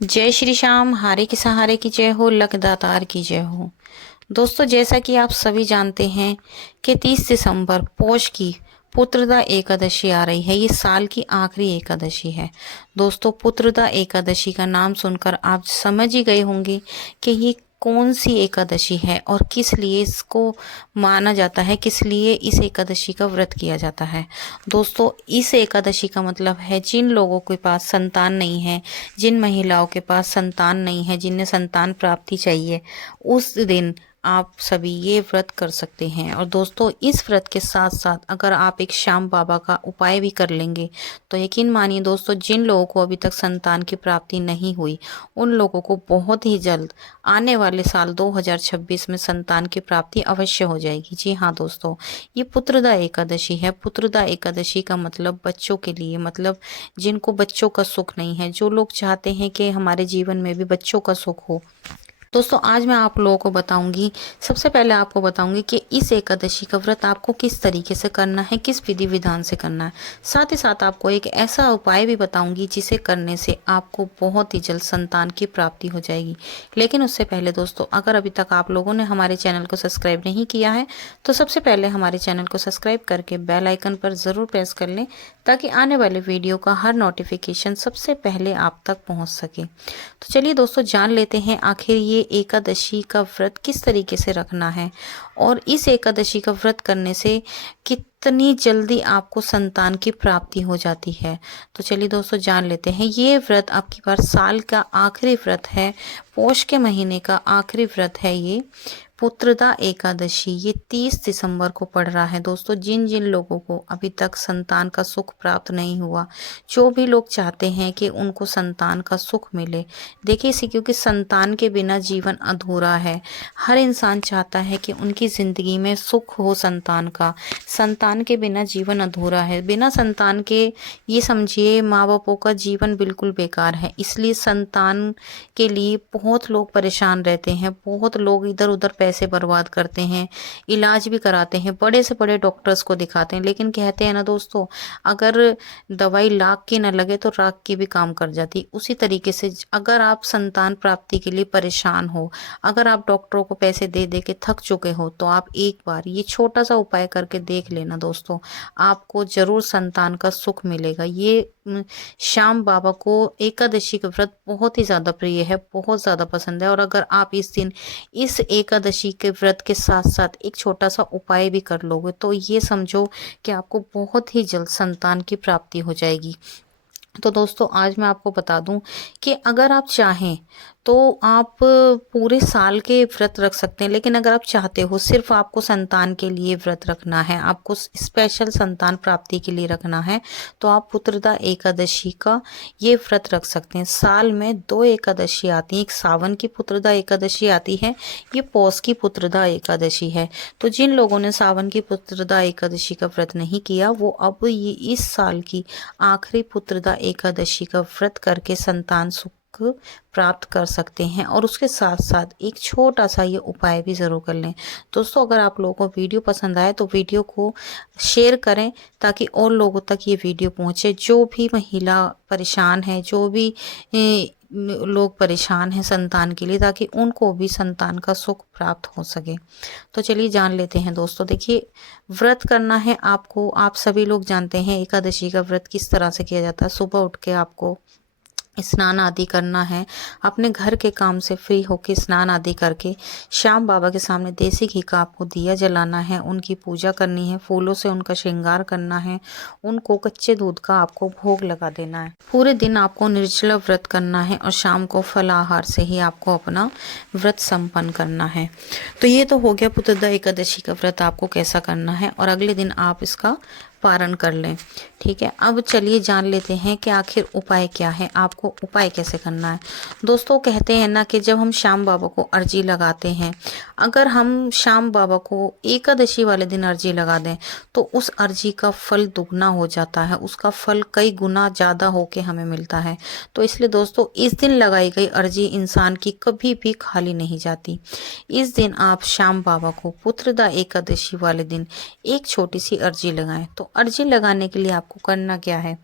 जय श्री श्याम, हारे के सहारे की जय हो, लख दातार की जय हो। दोस्तों, जैसा कि आप सभी जानते हैं कि 30 दिसंबर पौष की पुत्रदा एकादशी आ रही है। ये साल की आखिरी एकादशी है। दोस्तों, पुत्रदा एकादशी का नाम सुनकर आप समझ ही गए होंगे कि ये कौन सी एकादशी है और किस लिए इसको माना जाता है, किस लिए इस एकादशी का व्रत किया जाता है। दोस्तों, इस एकादशी का मतलब है जिन लोगों के पास संतान नहीं है, जिन महिलाओं के पास संतान नहीं है, जिन्हें संतान प्राप्ति चाहिए, उस दिन आप सभी ये व्रत कर सकते हैं। और दोस्तों, इस व्रत के साथ साथ अगर आप एक श्याम बाबा का उपाय भी कर लेंगे तो यकीन मानिए दोस्तों, जिन लोगों को अभी तक संतान की प्राप्ति नहीं हुई उन लोगों को बहुत ही जल्द आने वाले साल 2026 में संतान की प्राप्ति अवश्य हो जाएगी। जी हाँ दोस्तों, ये पुत्रदा एकादशी है। पुत्रदा एकादशी का मतलब बच्चों के लिए, मतलब जिनको बच्चों का सुख नहीं है, जो लोग चाहते हैं कि हमारे जीवन में भी बच्चों का सुख हो। दोस्तों, आज मैं आप लोगों को बताऊंगी, सबसे पहले आपको बताऊंगी कि इस एकादशी का व्रत आपको किस तरीके से करना है, किस विधि विधान से करना है। साथ ही साथ आपको एक ऐसा उपाय भी बताऊंगी जिसे करने से आपको बहुत ही जल्द संतान की प्राप्ति हो जाएगी। लेकिन उससे पहले दोस्तों, अगर अभी तक आप लोगों ने हमारे चैनल को सब्सक्राइब नहीं किया है तो सबसे पहले हमारे चैनल को सब्सक्राइब करके बेल आइकन पर ज़रूर प्रेस कर लें, ताकि आने वाले वीडियो का हर नोटिफिकेशन सबसे पहले आप तक पहुंच सके। तो चलिए दोस्तों, जान लेते हैं आखिर ये एकादशी का व्रत किस तरीके से रखना है और इस एकादशी का व्रत करने से कितनी जल्दी आपको संतान की प्राप्ति हो जाती है। तो चलिए दोस्तों, जान लेते हैं। ये व्रत आपकी बार साल का आखिरी व्रत है, पौष के महीने का आखिरी व्रत है। ये पुत्रदा एकादशी ये 30 दिसंबर को पड़ रहा है। दोस्तों, जिन जिन लोगों को अभी तक संतान का सुख प्राप्त नहीं हुआ, जो भी लोग चाहते हैं कि उनको संतान का सुख मिले, देखिए इसे, क्योंकि संतान के बिना जीवन अधूरा है। हर इंसान चाहता है कि उनकी ज़िंदगी में सुख हो संतान का। संतान के बिना जीवन अधूरा है। बिना संतान के ये समझिए माँ बापों का जीवन बिल्कुल बेकार है। इसलिए संतान के लिए बहुत लोग परेशान रहते हैं, बहुत लोग इधर उधर पैसे बर्बाद करते हैं, इलाज भी कराते हैं, बड़े से बड़े डॉक्टर्स को दिखाते हैं। लेकिन कहते हैं ना दोस्तों, अगर दवाई लाख की न लगे तो राख की भी काम कर जाती। उसी तरीके से अगर आप संतान प्राप्ति के लिए परेशान हो, अगर आप डॉक्टरों को पैसे दे दे के थक चुके हो, तो आप एक बार ये छोटा सा उपाय करके देख लेना दोस्तों, आपको जरूर संतान का सुख मिलेगा। ये श्याम बाबा को एकादशी का व्रत बहुत ही ज़्यादा प्रिय है, बहुत ज़्यादा पसंद है। और अगर आप इस दिन इस एकादशी के व्रत के साथ साथ एक छोटा सा उपाय भी कर लोगे तो ये समझो कि आपको बहुत ही जल्द संतान की प्राप्ति हो जाएगी। तो दोस्तों, आज मैं आपको बता दूं कि अगर आप चाहें तो आप पूरे साल के व्रत रख सकते हैं, लेकिन अगर आप चाहते हो सिर्फ आपको संतान के लिए व्रत रखना है, आपको स्पेशल संतान प्राप्ति के लिए रखना है, तो आप पुत्रदा एकादशी का ये व्रत रख सकते हैं। साल में 2 एकादशी आती हैं, एक सावन की पुत्रदा एकादशी आती है, ये पौष की पुत्रदा एकादशी है। तो जिन लोगों ने सावन की पुत्रदा एकादशी का व्रत नहीं किया, वो अब ये इस साल की आखिरी पुत्रदा एकादशी का व्रत करके संतान सुख प्राप्त कर सकते हैं। और उसके साथ साथ एक छोटा सा ये उपाय भी ज़रूर कर लें। दोस्तों, अगर आप लोगों को वीडियो पसंद आए तो वीडियो को शेयर करें, ताकि और लोगों तक ये वीडियो पहुंचे। जो भी महिला परेशान है, जो भी लोग परेशान हैं संतान के लिए, ताकि उनको भी संतान का सुख प्राप्त हो सके। तो चलिए जान लेते हैं दोस्तों। देखिए, व्रत करना है आपको, आप सभी लोग जानते हैं एकादशी का व्रत किस तरह से किया जाता है। सुबह उठ के आपको स्नान आदि करना है, अपने घर के काम से फ्री होकर स्नान आदि करके श्याम बाबा के सामने देसी घी का आपको दिया जलाना है, उनकी पूजा करनी है, फूलों से उनका श्रृंगार करना है, उनको कच्चे दूध का आपको भोग लगा देना है। पूरे दिन आपको निर्जला व्रत करना है और शाम को फलाहार से ही आपको अपना व्रत संपन्न करना है। तो ये तो हो गया पुत्रदा एकादशी का व्रत आपको कैसा करना है, और अगले दिन आप इसका पारण कर लें। ठीक है, अब चलिए जान लेते हैं कि आखिर उपाय क्या है, आपको उपाय कैसे करना है। दोस्तों, कहते हैं ना कि जब हम श्याम बाबा को अर्जी लगाते हैं, अगर हम श्याम बाबा को एकादशी वाले दिन अर्जी लगा दें तो उस अर्जी का फल दुगना हो जाता है, उसका फल कई गुना ज़्यादा होके हमें मिलता है। तो इसलिए दोस्तों, इस दिन लगाई गई अर्जी इंसान की कभी भी खाली नहीं जाती। इस दिन आप श्याम बाबा को पुत्रदा एकादशी वाले दिन एक छोटी सी अर्जी लगाएं। तो अर्जी लगाने के लिए आपको करना क्या है,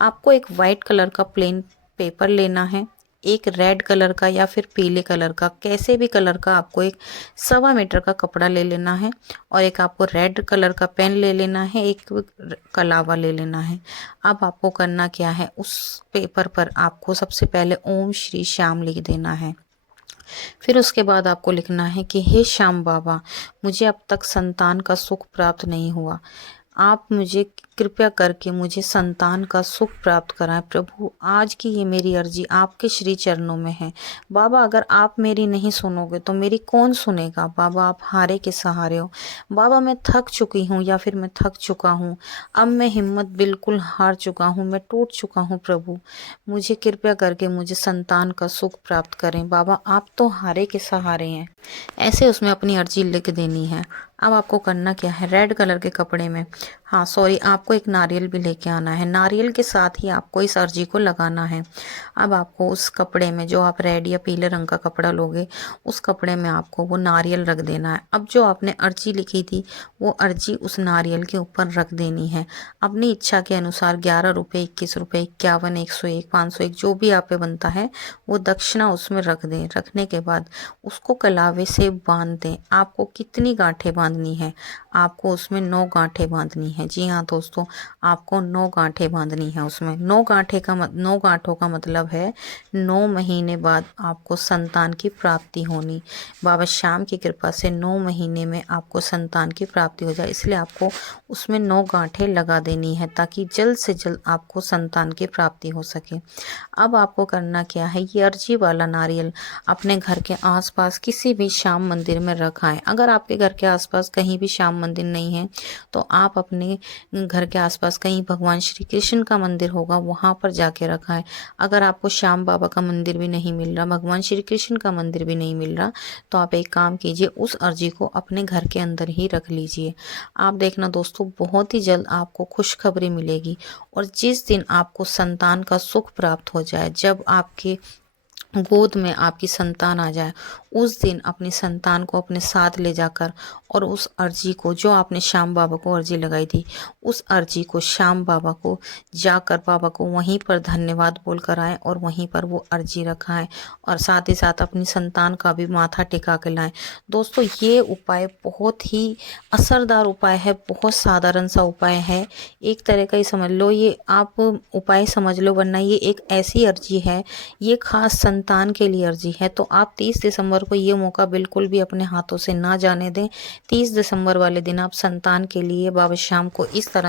आपको एक वाइट कलर का प्लेन पेपर लेना है, एक रेड कलर का या फिर पीले कलर का, कैसे भी कलर का आपको एक 1.25 मीटर का कपड़ा ले लेना है और एक आपको रेड कलर का पेन ले लेना है, एक कलावा ले लेना है। अब आपको करना क्या है, उस पेपर पर आपको सबसे पहले ओम श्री श्याम लिख देना है। फिर उसके बाद आपको लिखना है कि हे श्याम बाबा, मुझे अब तक संतान का सुख प्राप्त नहीं हुआ, आप मुझे कृपया करके मुझे संतान का सुख प्राप्त कराएं। प्रभु, आज की ये मेरी अर्जी आपके श्री चरणों में है। बाबा, अगर आप मेरी नहीं सुनोगे तो मेरी कौन सुनेगा। बाबा, आप हारे के सहारे हो। बाबा, मैं थक चुकी हूँ या फिर मैं थक चुका हूँ, अब मैं हिम्मत बिल्कुल हार चुका हूँ, मैं टूट चुका हूँ। प्रभु, मुझे कृपया करके मुझे संतान का सुख प्राप्त करें। बाबा, आप तो हारे के सहारे हैं। ऐसे उसमें अपनी अर्जी लिख देनी है। अब आपको करना क्या है, रेड कलर के कपड़े में, हाँ सॉरी, आपको एक नारियल भी लेके आना है। नारियल के साथ ही आपको इस अर्जी को लगाना है। अब आपको उस कपड़े में, जो आप रेड या पीले रंग का कपड़ा लोगे, उस कपड़े में आपको वो नारियल रख देना है। अब जो आपने अर्जी लिखी थी वो अर्जी उस नारियल के ऊपर रख देनी है। अपनी इच्छा के अनुसार 11 रुपये, 21 रुपये, 51, 101, 501, जो भी आप पे बनता है वो दक्षिणा उसमें रख दें। रखने के बाद उसको कलावे से बांध दें। आपको कितनी गांठें बांधनी है, आपको उसमें 9 गांठें बांधनी है। जी हाँ दोस्तों, आपको 9 गांठें बांधनी है उसमें। 9 गांठों का मतलब है 9 महीने बाद आपको संतान की प्राप्ति होनी। बाबा श्याम की कृपा से 9 महीने में आपको संतान की प्राप्ति हो जाए, इसलिए आपको उसमें 9 गांठें लगा देनी है ताकि जल्द से जल्द आपको संतान की प्राप्ति हो सके। अब आपको करना क्या है, ये अर्जी वाला नारियल अपने घर के आसपास किसी भी श्याम मंदिर में रखाएं। अगर आपके घर के आसपास कहीं भी श्याम मंदिर नहीं है तो आप अपने घर के आसपास कहीं भगवान श्री कृष्ण का मंदिर होगा वहाँ पर जाके रखाएं। अगर आपको श्याम बाबा का मंदिर भी नहीं मिल रहा, भगवान श्री कृष्ण का मंदिर भी नहीं मिल रहा, तो आप एक काम कीजिए, उस अर्जी को अपने घर के अंदर ही रख लीजिए। आप देखना दोस्तों, बहुत ही जल्द आपको खुशखबरी मिलेगी। और जिस दिन आपको संतान का सुख प्राप्त हो जाए, जब आपके गोद में आपकी संतान आ जाए, उस दिन अपनी संतान को अपने साथ ले जाकर और उस अर्जी को, जो आपने श्याम बाबा को अर्जी लगाई थी, उस अर्जी को श्याम बाबा को जाकर बाबा को वहीं पर धन्यवाद बोलकर आएँ और वहीं पर वो अर्जी रखाएं और साथ ही साथ अपनी संतान का भी माथा टिका के लाएं। दोस्तों, ये उपाय बहुत ही असरदार उपाय है, बहुत साधारण सा उपाय है, एक तरह का ही समझ लो, ये आप उपाय समझ लो, वरना ये एक ऐसी अर्जी है, ये खास संतान के लिए अर्जी है। तो आप 30 दिसंबर को ये मौका बिल्कुल भी अपने हाथों से ना जाने दें। 30 दिसंबर वाले दिन आप संतान के लिए बाबा श्याम को इस तरह